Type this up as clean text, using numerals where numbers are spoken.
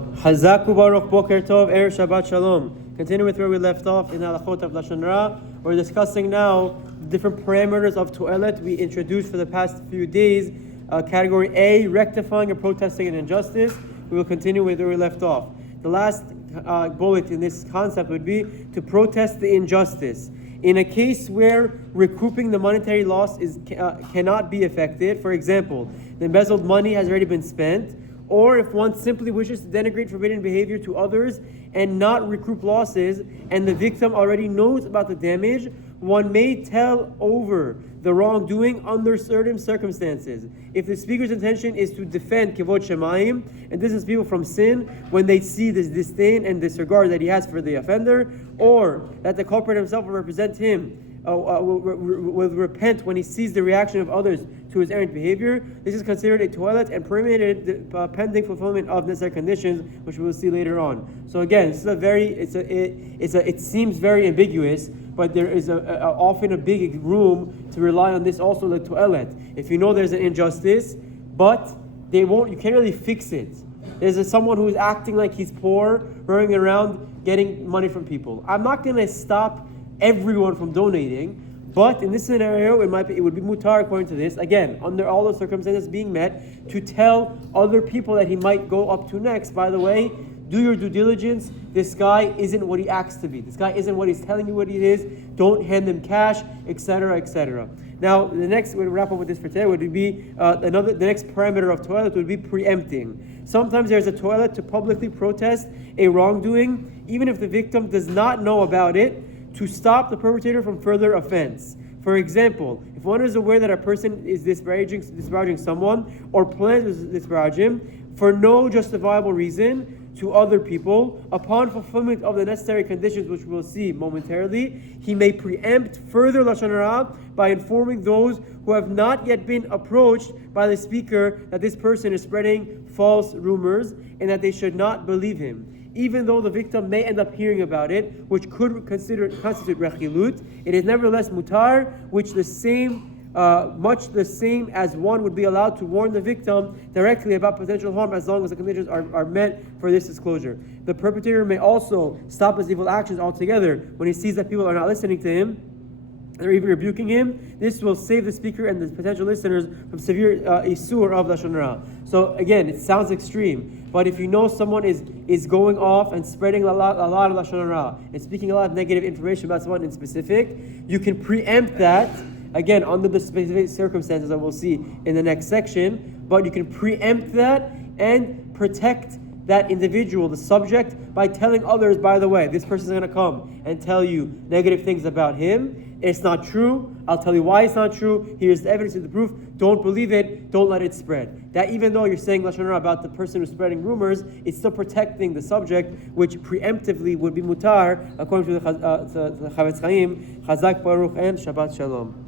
Chazak u'baruch boker tov Shabbat shalom. Continue with where we left off in Halachot of Lashon Hara. We're discussing now the different parameters of Toelet. We introduced for the past few days category A, rectifying or protesting an injustice. We will continue with where we left off. The last bullet in this concept would be to protest the injustice. In a case where recouping the monetary loss cannot be effected, for example, the embezzled money has already been spent, or if one simply wishes to denigrate forbidden behavior to others and not recoup losses, and the victim already knows about the damage, one may tell over the wrongdoing under certain circumstances. If the speaker's intention is to defend kivod shemayim and distance people from sin when they see this disdain and disregard that he has for the offender, or that the culprit himself will represent him, will repent when he sees the reaction of others to his errant behavior, this is considered a toilet and permitted pending fulfillment of necessary conditions, which we will see later on. So again, this is it seems very ambiguous, but there is often a big room to rely on this also, the toilet. If you know there's an injustice, but you can't really fix it. There's someone who's acting like he's poor, running around getting money from people. I'm not going to stop everyone from donating, but in this scenario, it would be mutar according to this, again, under all the circumstances being met, to tell other people that he might go up to next, by the way, do your due diligence. This guy isn't what he acts to be. This guy isn't what he's telling you what he is. Don't hand him cash, etc., etc. Now, the next, we'll wrap up with this for today, would be the next parameter of toilet would be preempting. Sometimes there's a toilet to publicly protest a wrongdoing, even if the victim does not know about it, to stop the perpetrator from further offense. For example, if one is aware that a person is disparaging someone or plans to disparage him for no justifiable reason to other people, upon fulfillment of the necessary conditions, which we'll see momentarily, he may preempt further Lashon Hara by informing those who have not yet been approached by the speaker that this person is spreading false rumors and that they should not believe him. Even though the victim may end up hearing about it, which could constitute Rechilut, it is nevertheless mutar, which much the same as one would be allowed to warn the victim directly about potential harm as long as the conditions are met for this disclosure. The perpetrator may also stop his evil actions altogether when he sees that people are not listening to him or even rebuking him. This will save the speaker and the potential listeners from severe isur of Lashon Hara. So again, it sounds extreme, but if you know someone is going off and spreading a lot of Lashon Hara and speaking a lot of negative information about someone in specific, you can preempt that, again, under the specific circumstances that we'll see in the next section, but you can preempt that and protect that individual, the subject, by telling others, by the way, this person is going to come and tell you negative things about him. It's not true. I'll tell you why it's not true. Here's the evidence and the proof. Don't believe it. Don't let it spread. That even though you're saying Lashon Hara about the person who's spreading rumors, it's still protecting the subject, which preemptively would be mutar, according to the Chafetz Chaim. Chazak baruch and Shabbat shalom.